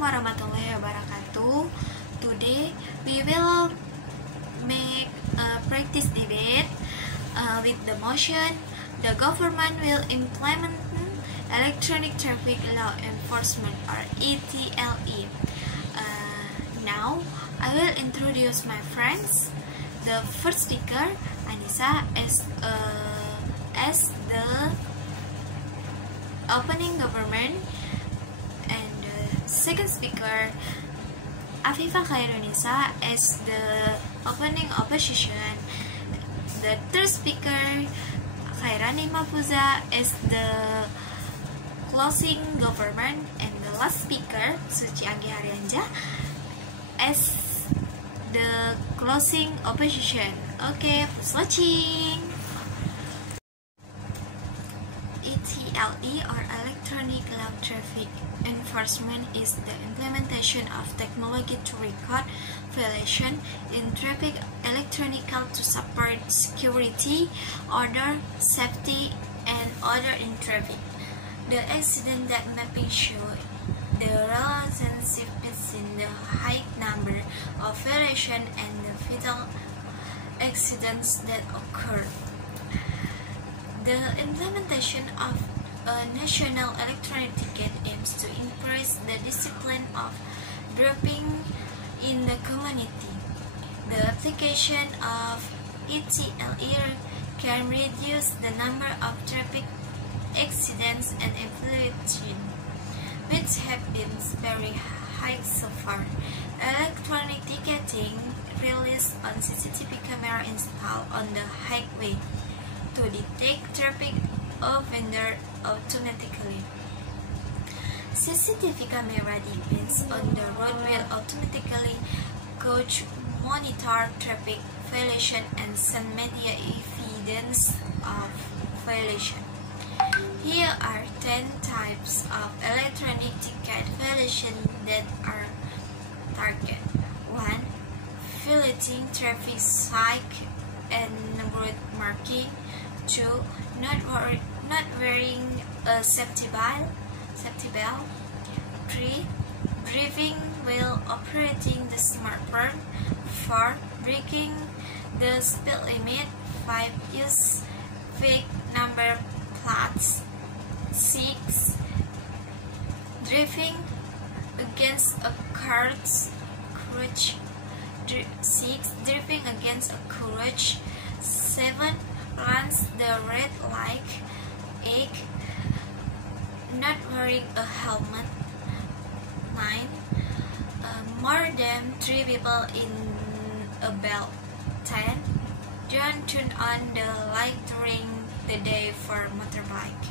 Assalamualaikum warahmatullahi wabarakatuh. Today we will make a practice debate with the motion the government will implement electronic traffic law enforcement or ETLE. Now I will introduce my friends. The first speaker Annisa as the opening government, and the second speaker Afifah Khairani as the opening opposition. The third speaker Khairani Mahfuza as the closing government, and the last speaker Suci Anggi Harianja as the closing opposition. Okay, please watching. ETLE or Electronic Law Traffic Enforcement is the implementation of technology to record violation in traffic electronical to support security, order, safety, and order in traffic. The accident that mapping show the relationship between the high number of violations and the fatal accidents that occur. The implementation of a national electronic ticket aims to increase the discipline of driving in the community. The application of ETLE can reduce the number of traffic accidents and injuries, which have been very high so far. Electronic ticketing relies on CCTV camera installed on the highway to detect traffic offender automatically. CCTV camera depends on the road will automatically gauge, monitor traffic violation and send media evidence of violation. Here are 10 types of electronic ticket violation that are targeted. 1. Violating traffic sign and road marking. 2. Not wearing a safety belt. 3. Driving while operating the smartphone. 4. Breaking the speed limit. 5. Use fake number plates. 6. Driving against a car's crutch. 6. Driving against a crutch. 7. Runs the red light. 8. Not wearing a helmet. 9. More than 3 people in a belt. 10. Don't turn on the light during the day for motorbike.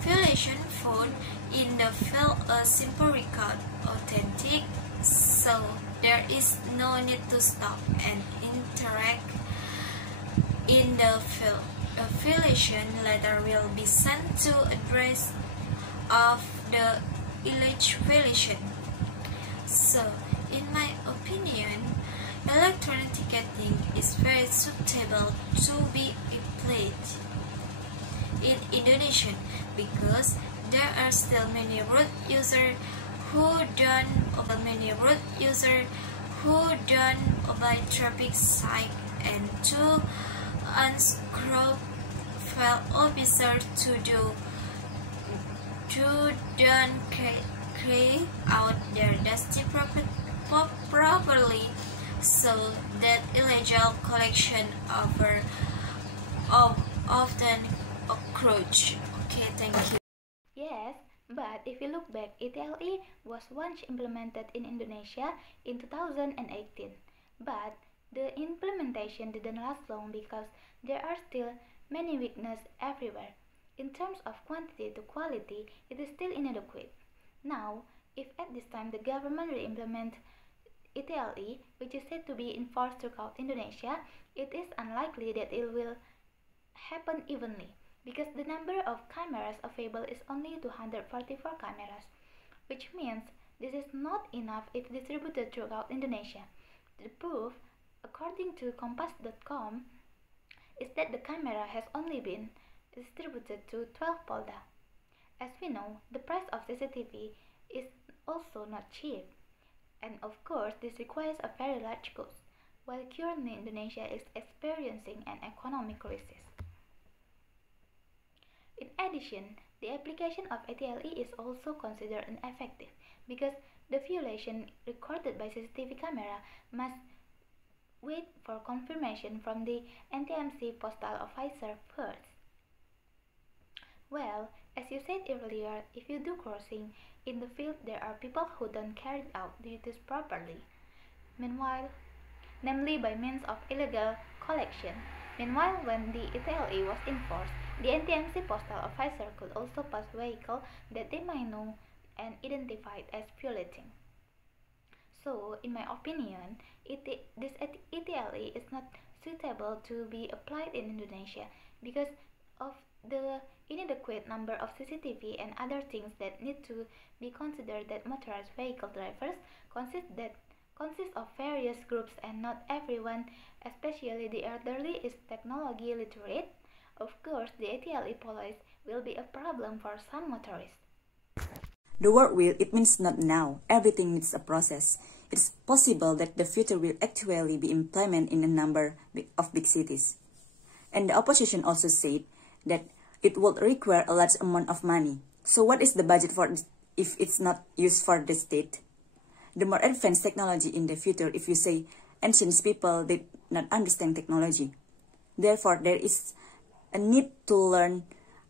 Violation found in the field a simple record authentic, so there is no need to stop and interact in the field. A violation letter will be sent to address of the alleged violation. So, in my opinion, electronic ticketing is very suitable to be applied in Indonesia because there are still many road users who don't obey traffic signs, and to unscrupulous officers don't carry out their duty properly, so that illegal collection often occurs. Okay, thank you. Yes, but if you look back, ETLE was once implemented in Indonesia in 2018. But the implementation didn't last long because there are still many weaknesses everywhere. In terms of quantity to quality, it is still inadequate. Now, if at this time the government will implement ETLE, which is said to be enforced throughout Indonesia, it is unlikely that it will happen evenly, because the number of cameras available is only 244 cameras, which means this is not enough if distributed throughout Indonesia. The proof, according to Kompas.com, is that the camera has only been distributed to 12 polda. As we know, the price of CCTV is also not cheap. And of course, this requires a very large cost, while currently Indonesia is experiencing an economic crisis. In addition, the application of ETLE is also considered ineffective because the violation recorded by CCTV camera must wait for confirmation from the NTMC postal officer first. Well, as you said earlier, if you do crossing in the field, there are people who don't carry out duties properly. Meanwhile, namely by means of illegal collection. Meanwhile, when the ETLE was enforced, the NTMC postal officer could also pass vehicles that they might know and identified as violating. So, in my opinion, this ETLE is not suitable to be applied in Indonesia because of the inadequate number of CCTV and other things that need to be considered that motorized vehicle drivers consist of various groups and not everyone, especially the elderly, is technology literate. Of course, the ETLE police will be a problem for some motorists. The word will, it means not now. Everything needs a process. It's possible that the future will actually be implemented in a number of big cities. And the opposition also said that it would require a large amount of money. So what is the budget for it if it's not used for the state? The more advanced technology in the future, if you say ancient people did not understand technology. Therefore, there is a need to learn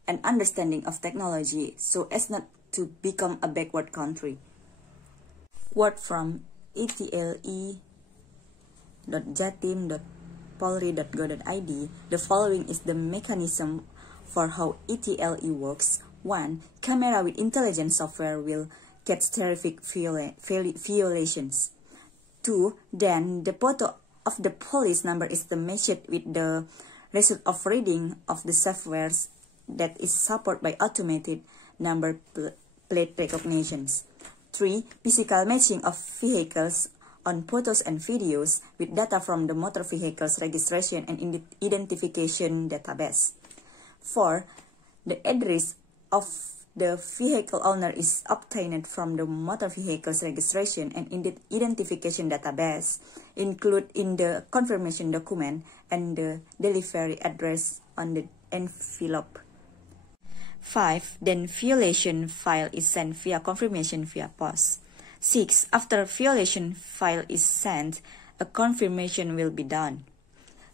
an understanding of technology so as not to become a backward country. Quote from etle.jatim.polri.go.id. The following is the mechanism for how ETLE works. 1. Camera with intelligent software will catch traffic violations. 2. Then the photo of the police number is matched with the result of reading of the softwares that is supported by automated number plate recognitions. 3. Physical matching of vehicles on photos and videos with data from the motor vehicles registration and identification database. 4. The address of the vehicle owner is obtained from the motor vehicles registration and identification database, included in the confirmation document and the delivery address on the envelope. 5. Then violation file is sent via confirmation via post. 6. After violation file is sent, a confirmation will be done.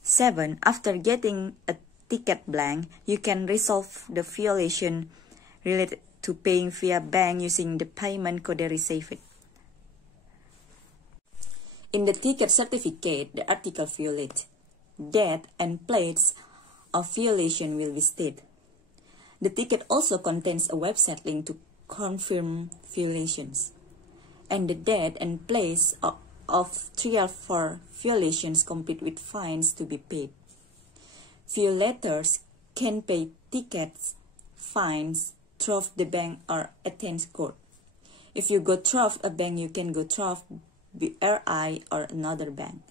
7. After getting a ticket blank, you can resolve the violation related to paying via bank using the payment code received. In the ticket certificate, the article violate. Date and place of violation will be stated. The ticket also contains a website link to confirm violations. And the date and place of trial for violations complete with fines to be paid. Violators can pay tickets, fines, through the bank or attend court. If you go through a bank, you can go through BRI or another bank.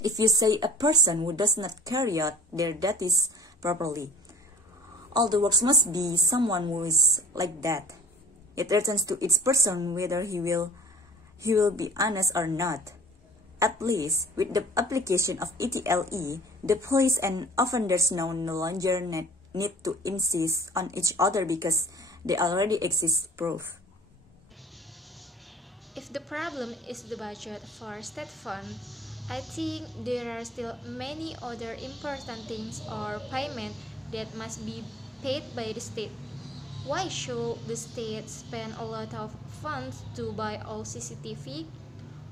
If you say a person who does not carry out their duties properly, all the works must be someone who is like that. It returns to each person whether he will be honest or not. At least, with the application of ETLE, the police and offenders now no longer need to insist on each other because they already exist proof. If the problem is the budget for state fund, I think there are still many other important things or payment that must be paid by the state. Why should the state spend a lot of funds to buy all CCTV,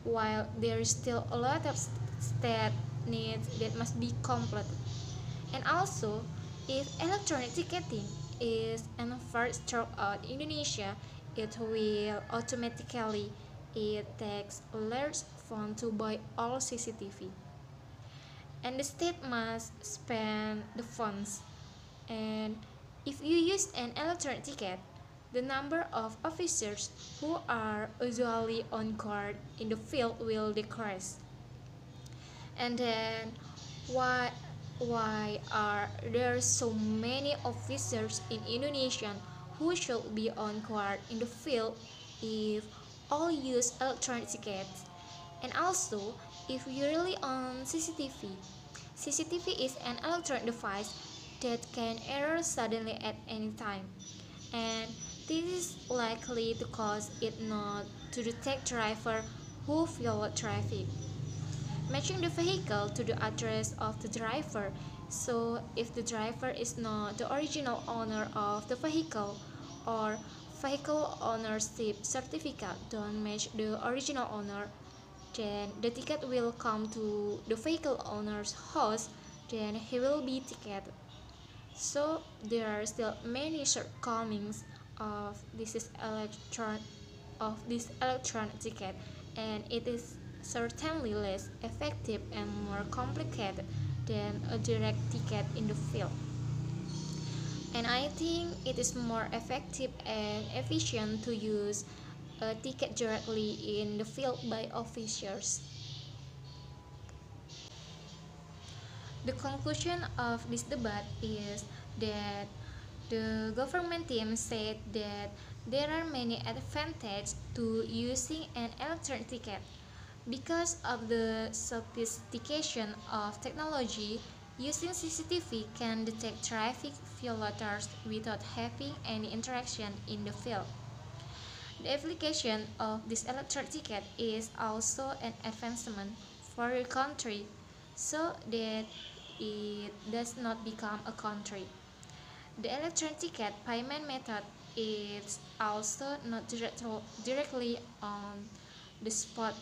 while there is still a lot of state needs that must be completed? And also, if electronic ticketing is enforced throughout Indonesia, it will automatically takes a large fund to buy all CCTV. And the state must spend the funds. And if you use an electronic ticket, the number of officers who are usually on guard in the field will decrease. And then why are there so many officers in Indonesia who should be on guard in the field if all use electronic tickets. And also, if you rely on CCTV, CCTV is an electronic device that can error suddenly at any time, and this is likely to cause it not to detect driver who violate traffic, matching the vehicle to the address of the driver. So if the driver is not the original owner of the vehicle, or vehicle ownership certificate don't match the original owner, then the ticket will come to the vehicle owner's house, then he will be ticketed. So there are still many shortcomings of this electronic ticket, and it is certainly less effective and more complicated than a direct ticket in the field. And I think it is more effective and efficient to use a ticket directly in the field by officers. The conclusion of this debate is that the government team said that there are many advantages to using an electronic ticket. Because of the sophistication of technology, using CCTV can detect traffic violators without having any interaction in the field. The application of this electronic ticket is also an advancement for the country, so that it does not become a country. The electronic ticket payment method is also not directly on the spot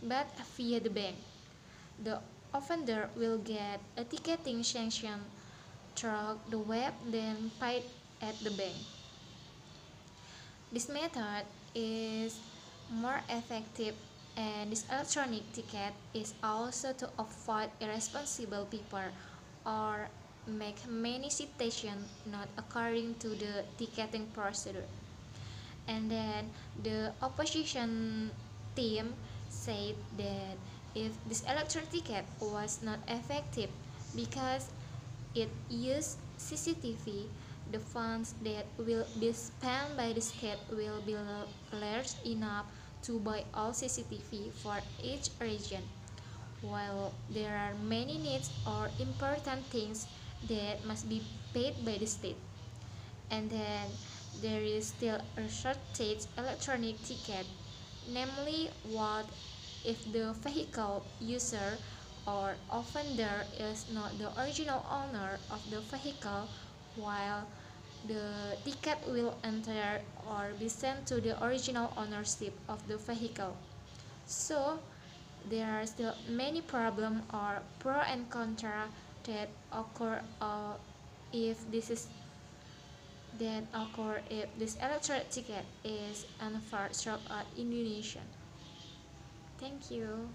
but via the bank. The offender will get a ticketing sanction through the web, then paid at the bank. This method is more effective, and this electronic ticket is also to avoid irresponsible people or make many citations not according to the ticketing procedure. And then the opposition team said that if this electronic ticket was not effective because it used CCTV, the funds that will be spent by the state will be large enough to buy all CCTV for each region, while there are many needs or important things that must be paid by the state. And then there is still a shortage electronic ticket, namely what if the vehicle user or offender is not the original owner of the vehicle, while the ticket will enter or be sent to the original ownership of the vehicle. So there are still many problems or pro and contra that occur if this electronic ticket is enforced throughout Indonesia. Thank you.